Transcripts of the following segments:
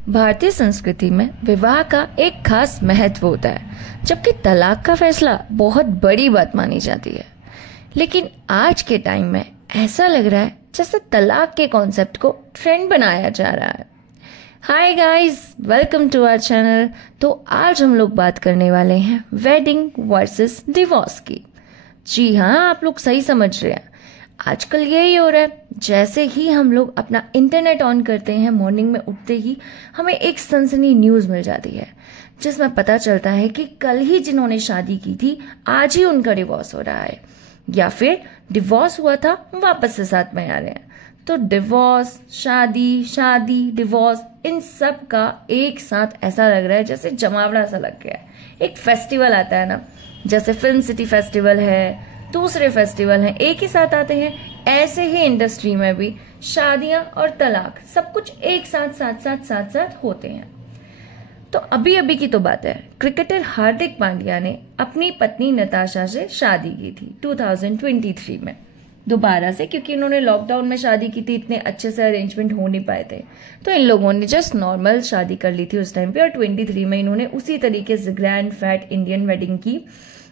भारतीय संस्कृति में विवाह का एक खास महत्व होता है, जबकि तलाक का फैसला बहुत बड़ी बात मानी जाती है। लेकिन आज के टाइम में ऐसा लग रहा है जैसे तलाक के कॉन्सेप्ट को ट्रेंड बनाया जा रहा है। Hi guys, welcome to our channel. तो आज हम लोग बात करने वाले हैं वेडिंग वर्सेस डिवोर्स की। जी हाँ, आप लोग सही समझ रहे हैं। आजकल यही हो रहा है। जैसे ही हम लोग अपना इंटरनेट ऑन करते हैं, मॉर्निंग में उठते ही हमें एक सनसनी न्यूज मिल जाती है, जिसमें पता चलता है कि कल ही जिन्होंने शादी की थी आज ही उनका डिवोर्स हो रहा है, या फिर डिवोर्स हुआ था वापस से साथ में आ रहे हैं। तो डिवोर्स, शादी, शादी, डिवोर्स, इन सब का एक साथ ऐसा लग रहा है जैसे जमावड़ा सा लग गया है। एक फेस्टिवल आता है ना, जैसे फिल्म सिटी फेस्टिवल है, दूसरे फेस्टिवल हैं, एक ही साथ आते हैं। ऐसे ही इंडस्ट्री में भी शादियां और तलाक सब कुछ एक साथ साथ होते हैं। तो अभी अभी की तो बात है, क्रिकेटर हार्दिक पांड्या ने अपनी पत्नी नताशा से शादी की थी 2023 में दोबारा से, क्योंकि उन्होंने लॉकडाउन में शादी की थी, इतने अच्छे से अरेंजमेंट हो नहीं पाए थे। तो इन लोगों ने जस्ट नॉर्मल शादी कर ली थी उस टाइम पे, और 23 में इन्होंने उसी तरीके से ग्रैंड फैट इंडियन वेडिंग की।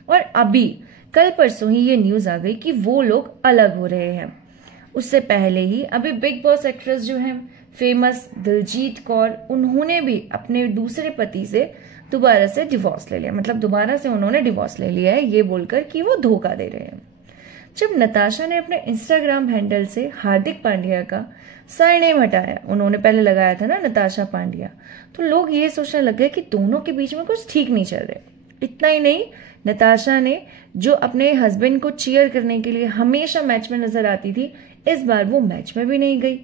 और अभी कल परसों ही ये न्यूज आ गई कि वो लोग अलग हो रहे हैं। उससे पहले ही अभी बिग बॉस एक्ट्रेस जो है फेमस दिलजीत कौर, उन्होंने भी अपने दूसरे पति से दोबारा से डिवोर्स ले लिया। मतलब दोबारा से उन्होंने डिवोर्स ले लिया है, ये बोलकर कि वो धोखा दे रहे हैं। जब नताशा ने अपने इंस्टाग्राम हैंडल से हार्दिक पांड्या का सरनेम हटाया, उन्होंने पहले लगाया था ना नताशा पांड्या, तो लोग ये सोचने लग गए कि दोनों के बीच में कुछ ठीक नहीं चल रहा। इतना ही नहीं, नताशा ने जो अपने हस्बैंड को चीयर करने के लिए हमेशा मैच में नजर आती थी, इस बार वो मैच में भी नहीं गई।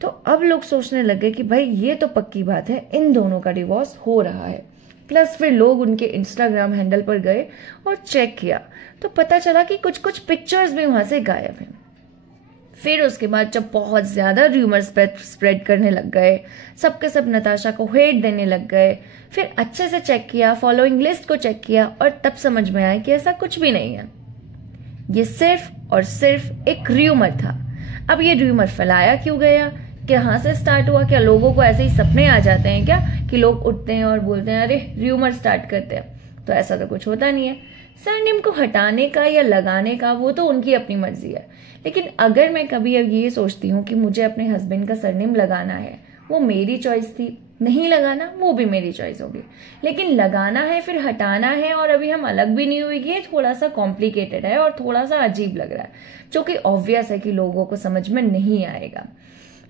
तो अब लोग सोचने लगे कि भाई ये तो पक्की बात है, इन दोनों का डिवोर्स हो रहा है। प्लस फिर लोग उनके इंस्टाग्राम हैंडल पर गए और चेक किया, तो पता चला कि कुछ कुछ पिक्चर्स भी वहां से गायब हैं। फिर उसके बाद जब बहुत ज्यादा रूमर स्प्रेड करने लग गए, सबके सब नताशा को हेट देने लग गए, फिर अच्छे से चेक किया, फॉलोइंग लिस्ट को चेक किया, और तब समझ में आया कि ऐसा कुछ भी नहीं है। ये सिर्फ और सिर्फ एक रूमर था। अब ये रूमर फैलाया क्यों गया, कहां से स्टार्ट हुआ? क्या लोगों को ऐसे ही सपने आ जाते हैं क्या कि लोग उठते हैं और बोलते हैं अरे रूमर स्टार्ट करते हैं? तो ऐसा तो कुछ होता नहीं है। सरनेम को हटाने का या लगाने का वो तो उनकी अपनी मर्जी है। लेकिन अगर मैं कभी अब ये सोचती हूँ कि मुझे अपने हस्बैंड का सरनेम लगाना है, वो मेरी चॉइस थी। नहीं लगाना वो भी मेरी चॉइस होगी, लेकिन लगाना है फिर हटाना है, और अभी हम अलग भी नहीं हुए, ये थोड़ा सा कॉम्प्लिकेटेड है और थोड़ा सा अजीब लग रहा है, जो कि ऑब्वियस है कि लोगों को समझ में नहीं आएगा।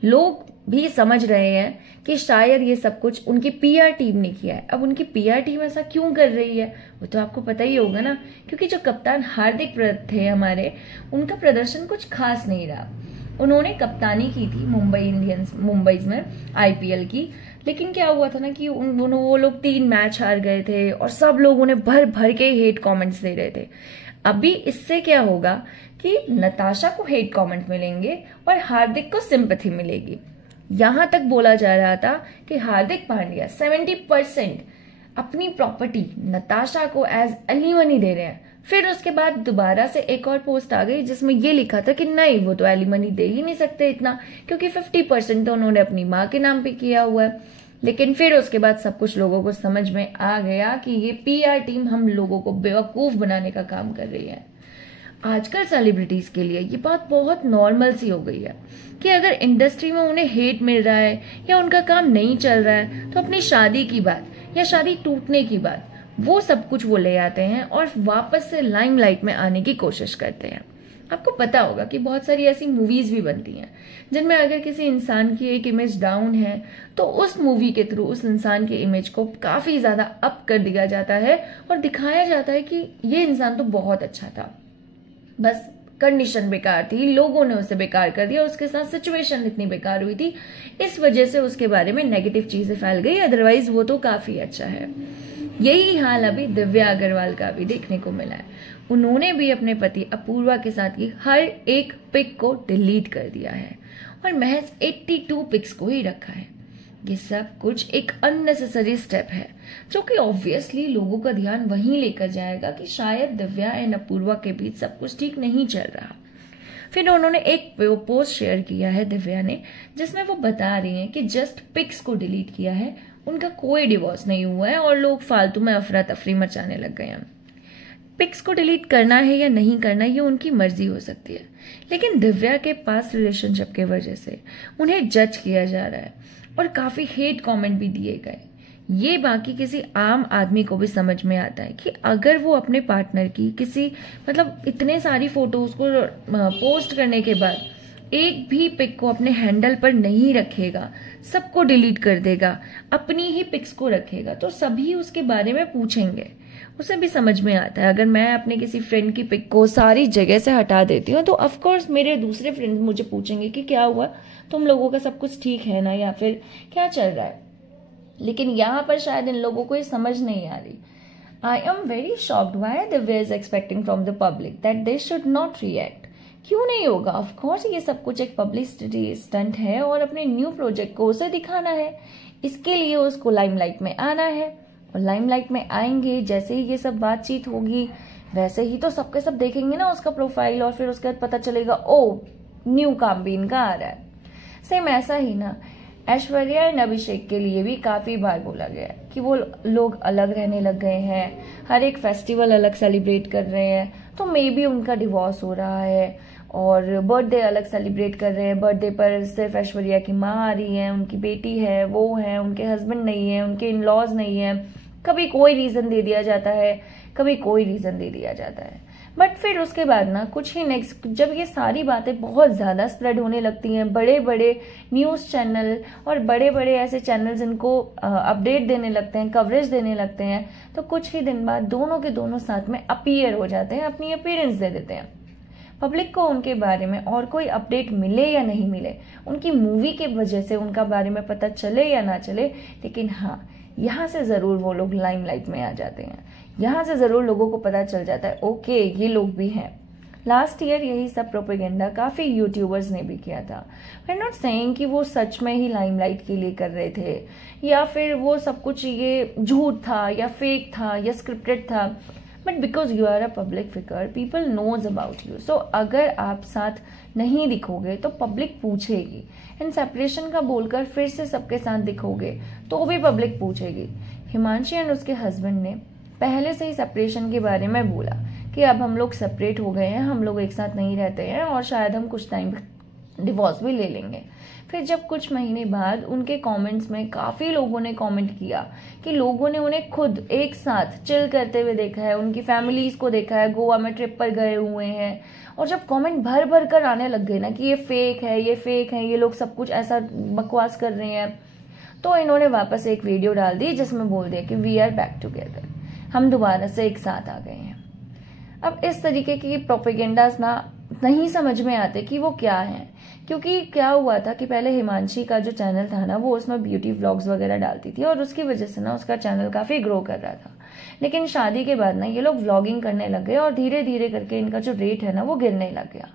लोग भी समझ रहे हैं कि शायद ये सब कुछ उनकी पीआर टीम ने किया है। अब उनकी पीआर टीम ऐसा क्यों कर रही है वो तो आपको पता ही होगा ना, क्योंकि जो कप्तान हार्दिक थे हमारे, उनका प्रदर्शन कुछ खास नहीं रहा। उन्होंने कप्तानी की थी मुंबई इंडियंस में आईपीएल की, लेकिन क्या हुआ था ना कि वो लोग 3 मैच हार गए थे और सब लोग उन्हें भर भर के हेट कमेंट्स दे रहे थे। अभी इससे क्या होगा कि नताशा को हेट कमेंट मिलेंगे और हार्दिक को सिंपैथी मिलेगी। यहां तक बोला जा रहा था कि हार्दिक पांड्या 70% अपनी प्रॉपर्टी नताशा को एज एलिमनी दे रहे हैं। फिर उसके बाद दोबारा से एक और पोस्ट आ गई जिसमें ये लिखा था कि नहीं, वो तो एलिमनी दे ही नहीं सकते इतना, क्योंकि 50% तो उन्होंने अपनी माँ के नाम पे किया हुआ है। लेकिन फिर उसके बाद सब कुछ लोगों को समझ में आ गया कि ये पीआर टीम हम लोगों को बेवकूफ बनाने का काम कर रही है। आजकल सेलिब्रिटीज के लिए ये बात बहुत नॉर्मल सी हो गई है कि अगर इंडस्ट्री में उन्हें हेट मिल रहा है या उनका काम नहीं चल रहा है, तो अपनी शादी की बात या शादी टूटने की बात, वो सब कुछ वो ले आते हैं और वापस से लाइमलाइट में आने की कोशिश करते हैं। आपको पता होगा कि बहुत सारी ऐसी मूवीज भी बनती हैं जिनमें अगर किसी इंसान की एक इमेज डाउन है तो उस मूवी के थ्रू उस इंसान की इमेज को काफी ज्यादा अप कर दिया जाता है और दिखाया जाता है कि ये इंसान तो बहुत अच्छा था, बस कंडीशन बेकार थी, लोगों ने उसे बेकार कर दिया, उसके साथ सिचुएशन इतनी बेकार हुई थी, इस वजह से उसके बारे में नेगेटिव चीजें फैल गई, अदरवाइज वो तो काफी अच्छा है। यही हाल अभी दिव्या अग्रवाल का भी देखने को मिला है। उन्होंने भी अपने पति अपूर्वा के साथ की हर एक पिक को डिलीट कर दिया है और महज 82 पिक्स को ही रखा है। ये सब कुछ एक अननेसेसरी स्टेप है, जो कि ऑब्वियसली लोगों का ध्यान वहीं लेकर जाएगा कि शायद दिव्या एंड अपूर्वा के बीच सब कुछ ठीक नहीं चल रहा। फिर उन्होंने एक पोस्ट शेयर किया है दिव्या ने, जिसमें वो बता रही हैं कि जस्ट पिक्स को डिलीट किया है, उनका कोई डिवोर्स नहीं हुआ है और लोग फालतू में अफरा तफरी मचाने लग गए हैं। पिक्स को डिलीट करना है या नहीं करना ये उनकी मर्जी हो सकती है, लेकिन दिव्या के पास रिलेशनशिप के वजह से उन्हें जज किया जा रहा है और काफी हेट कमेंट भी दिए गए। ये बाकी किसी आम आदमी को भी समझ में आता है कि अगर वो अपने पार्टनर की किसी इतने सारी फोटोज को पोस्ट करने के बाद एक भी पिक को अपने हैंडल पर नहीं रखेगा, सबको डिलीट कर देगा, अपनी ही पिक्स को रखेगा, तो सभी उसके बारे में पूछेंगे। उसे भी समझ में आता है अगर मैं अपने किसी फ्रेंड की पिक को सारी जगह से हटा देती हूँ तो ऑफकोर्स मेरे दूसरे फ्रेंड्स मुझे पूछेंगे कि क्या हुआ, तुम लोगों का सब कुछ ठीक है ना, या फिर क्या चल रहा है। लेकिन यहाँ पर शायद इन लोगों को ये समझ नहीं आ रही। I am very shocked why Divya is expecting from the public that they should not react. क्यों नहीं होगा, ऑफ कोर्स ये सब कुछ एक पब्लिसिटी स्टंट है और अपने न्यू प्रोजेक्ट को उसे दिखाना है, इसके लिए उसको लाइमलाइट में आना है। और लाइमलाइट में आएंगे, जैसे ही ये सब बातचीत होगी वैसे ही तो सबके सब देखेंगे ना उसका प्रोफाइल, और फिर उसके बाद पता चलेगा ओ न्यू काम भी इनका आ रहा है। सेम ऐसा ही ना ऐश्वर्या एंड अभिषेक के लिए भी काफी बार बोला गया है कि वो लोग अलग रहने लग गए हैं, हर एक फेस्टिवल अलग सेलिब्रेट कर रहे हैं, तो मे बी उनका डिवोर्स हो रहा है, और बर्थडे अलग सेलिब्रेट कर रहे हैं। बर्थडे पर सिर्फ ऐश्वर्या की माँ आ रही है, उनकी बेटी है, वो है, उनके हस्बैंड नहीं है, उनके इन लॉज नहीं है। कभी कोई रीजन दे दिया जाता है, कभी कोई रीजन दे दिया जाता है, बट फिर उसके बाद ना कुछ ही नेक्स्ट जब ये सारी बातें बहुत ज्यादा स्प्रेड होने लगती हैं, बड़े बड़े न्यूज चैनल और बड़े बड़े ऐसे चैनल्स इनको अपडेट देने लगते हैं, कवरेज देने लगते हैं, तो कुछ ही दिन बाद दोनों के दोनों साथ में अपीयर हो जाते हैं, अपनी अपीयरेंस दे देते हैं। पब्लिक को उनके बारे में और कोई अपडेट मिले या नहीं मिले, उनकी मूवी के वजह से उनका बारे में पता चले या ना चले, लेकिन हाँ यहाँ से जरूर वो लोग लाइमलाइट में आ जाते हैं, यहाँ से जरूर लोगों को पता चल जाता है ओके ये लोग भी हैं। लास्ट ईयर यही सब प्रोपेगेंडा काफी यूट्यूबर्स ने भी किया था। वी आर नॉट सेइंग कि वो सच में ही लाइमलाइट के लिए कर रहे थे या फिर वो सब कुछ ये झूठ था या फेक था या स्क्रिप्टेड था, but because you are a public figure people knows about you. So अगर आप साथ नहीं दिखोगे तो पब्लिक पूछेगी, एंड सेपरेशन का बोलकर फिर से सबके साथ दिखोगे तो भी पब्लिक पूछेगी। हिमांशी एंड उसके हस्बैंड ने पहले से ही सेपरेशन के बारे में बोला कि अब हम लोग सेपरेट हो गए हैं, हम लोग एक साथ नहीं रहते हैं और शायद हम कुछ टाइम डिवोर्स भी ले लेंगे। फिर जब कुछ महीने बाद उनके कमेंट्स में काफी लोगों ने कमेंट किया कि लोगों ने उन्हें खुद एक साथ चिल करते हुए देखा है, उनकी फैमिलीज को देखा है, गोवा में ट्रिप पर गए हुए हैं, और जब कमेंट भर भर कर आने लग गए ना कि ये फेक है, ये फेक है, ये लोग सब कुछ ऐसा बकवास कर रहे हैं, तो इन्होंने वापस एक वीडियो डाल दी जिसमें बोल दिया कि वी आर बैक टुगेदर, हम दोबारा से एक साथ आ गए हैं। अब इस तरीके की प्रोपेगेंडास ना नहीं समझ में आते कि वो क्या है, क्योंकि क्या हुआ था कि पहले हिमांशी का जो चैनल था ना वो उसमें ब्यूटी व्लॉग्स वगैरह डालती थी और उसकी वजह से ना उसका चैनल काफी ग्रो कर रहा था। लेकिन शादी के बाद ना ये लोग व्लॉगिंग करने लग गए और धीरे धीरे करके इनका जो रेट है ना वो गिरने लग गया।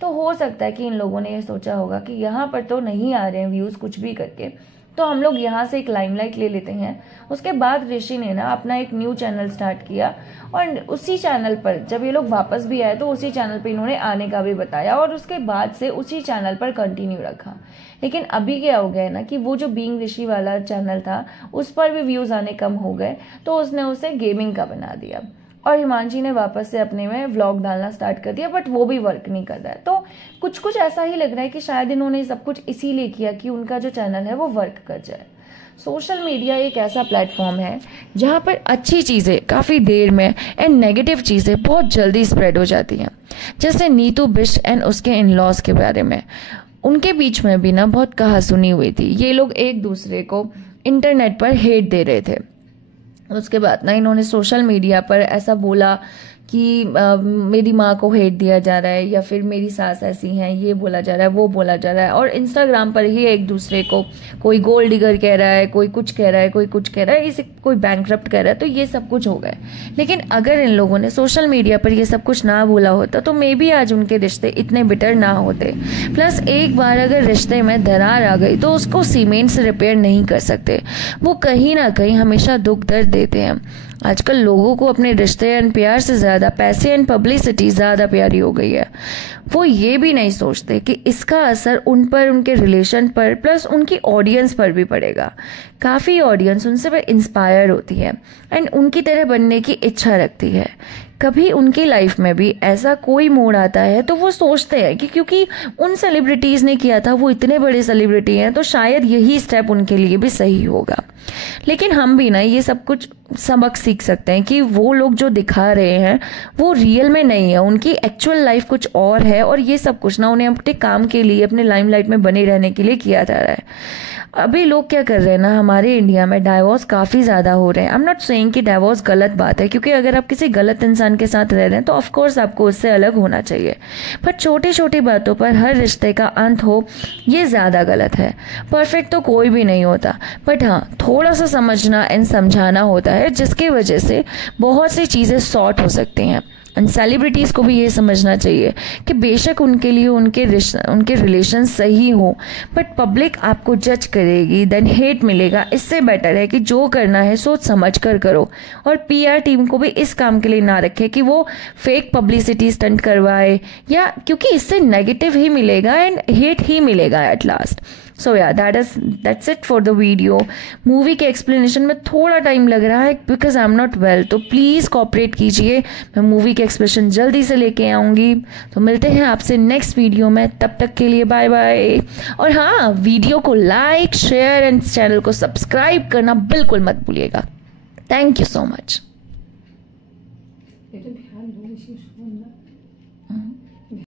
तो हो सकता है कि इन लोगों ने ये सोचा होगा कि यहाँ पर तो नहीं आ रहे हैं व्यूज कुछ भी करके, तो हम लोग यहाँ से एक लाइमलाइट ले लेते हैं। उसके बाद ऋषि ने ना अपना एक न्यू चैनल स्टार्ट किया और उसी चैनल पर जब ये लोग वापस भी आए तो उसी चैनल पर इन्होंने आने का भी बताया और उसके बाद से उसी चैनल पर कंटिन्यू रखा। लेकिन अभी क्या हो गया ना कि वो जो बीइंग ऋषि वाला चैनल था उस पर भी व्यूज आने कम हो गए, तो उसने उसे गेमिंग का बना दिया और हिमांशी ने वापस से अपने में व्लॉग डालना स्टार्ट कर दिया, बट वो भी वर्क नहीं कर रहा है। तो कुछ कुछ ऐसा ही लग रहा है कि शायद इन्होंने सब कुछ इसीलिए किया कि उनका जो चैनल है वो वर्क कर जाए। सोशल मीडिया एक ऐसा प्लेटफॉर्म है जहाँ पर अच्छी चीज़ें काफ़ी देर में एंड नेगेटिव चीज़ें बहुत जल्दी स्प्रेड हो जाती हैं। जैसे नीतू बिष्ट एंड उसके इन लॉज के बारे में, उनके बीच में भी ना बहुत कहासुनी हुई थी। ये लोग एक दूसरे को इंटरनेट पर हेट दे रहे थे। उसके बाद ना इन्होंने सोशल मीडिया पर ऐसा बोला कि मेरी माँ को हेट दिया जा रहा है या फिर मेरी सास ऐसी हैं, ये बोला जा रहा है, वो बोला जा रहा है, और इंस्टाग्राम पर ही एक दूसरे को कोई गोल्ड डिगर कह रहा है, कोई कुछ कह रहा है, कोई कुछ कह रहा है, इसे कोई बैंकक्रप्ट कह रहा है, तो ये सब कुछ हो गए। लेकिन अगर इन लोगों ने सोशल मीडिया पर ये सब कुछ ना बोला होता तो मे बी आज उनके रिश्ते इतने बिटर ना होते। प्लस एक बार अगर रिश्ते में दरार आ गई तो उसको सीमेंट से रिपेयर नहीं कर सकते, वो कहीं ना कहीं हमेशा दुख दर्द देते हैं। आजकल लोगों को अपने रिश्ते एंड प्यार से ज्यादा ज़्यादा पैसे एंड पब्लिसिटी ज़्यादा प्यारी हो गई है। वो ये भी नहीं सोचते कि इसका असर उन पर, उनके रिलेशन पर, प्लस उनकी ऑडियंस पर भी पड़ेगा। काफ़ी ऑडियंस उनसे इंस्पायर होती है एंड उनकी तरह बनने की इच्छा रखती है। कभी उनकी लाइफ में भी ऐसा कोई मोड़ आता है तो वो सोचते हैं कि क्योंकि उन सेलिब्रिटीज़ ने किया था, वो इतने बड़े सेलिब्रिटी हैं, तो शायद यही स्टेप उनके लिए भी सही होगा। लेकिन हम भी ना ये सब कुछ सबक सीख सकते हैं कि वो लोग जो दिखा रहे हैं वो रियल में नहीं है, उनकी एक्चुअल लाइफ कुछ और है, और ये सब कुछ ना उन्हें अपने काम के लिए, अपने लाइमलाइट में बने रहने के लिए किया जा रहा है। अभी लोग क्या कर रहे हैं ना, हमारे इंडिया में डाइवोर्स काफ़ी ज़्यादा हो रहे हैं। आई एम नॉट सेइंग कि डाइवोर्स गलत बात है, क्योंकि अगर आप किसी गलत इंसान के साथ रह रहे हैं तो ऑफकोर्स आपको उससे अलग होना चाहिए, पर छोटी छोटी बातों पर हर रिश्ते का अंत हो, ये ज़्यादा गलत है। परफेक्ट तो कोई भी नहीं होता, बट हाँ, थोड़ा सा समझना एंड समझाना होता है, जिसकी वजह से बहुत सी चीज़ें सॉर्ट हो सकती हैं। एंड सेलिब्रिटीज़ को भी ये समझना चाहिए कि बेशक उनके लिए उनके रिलेशन सही हो, बट पब्लिक आपको जज करेगी, देन हेट मिलेगा। इससे बेटर है कि जो करना है सोच समझ कर करो, और पीआर टीम को भी इस काम के लिए ना रखे कि वो फेक पब्लिसिटी स्टंट करवाए, या क्योंकि इससे नेगेटिव ही मिलेगा एंड हेट ही मिलेगा eight last. So yeah that's it for the video. Movie के एक्सप्लेनेशन में थोड़ा टाइम लग रहा है because I am not well, तो प्लीज़ कोऑपरेट कीजिए। मैं मूवी के एक्सप्लेनेशन जल्दी से लेके आऊँगी। तो मिलते हैं आपसे नेक्स्ट वीडियो में, तब तक के लिए बाय बाय। और हाँ, वीडियो को लाइक, शेयर एंड चैनल को सब्सक्राइब करना बिल्कुल मत भूलिएगा। Thank you so much.